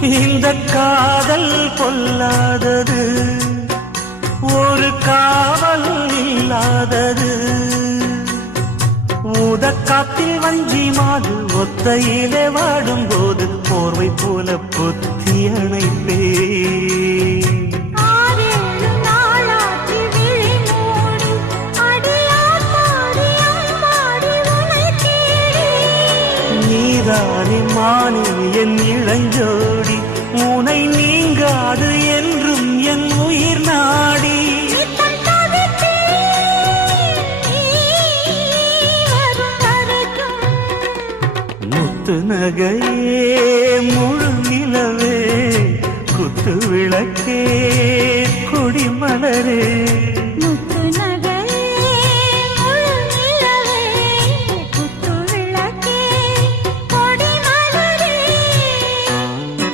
இந்த காதல் பொல்லாதது, ஒரு காவல் இல்லாதது. ஊதக்காத்தில் வஞ்சி மாது ஒத்தையிலே வாடும் போது போர்வை போல பொத்தி அணைப்பே. நீதானே மானே என் இளஞ்சோடி, உனை நீங்காது என்றும் என் உயிர் நாடி. முத்து நகையே முழு நிலவே, குத்து விளக்கே கொடிமலரே.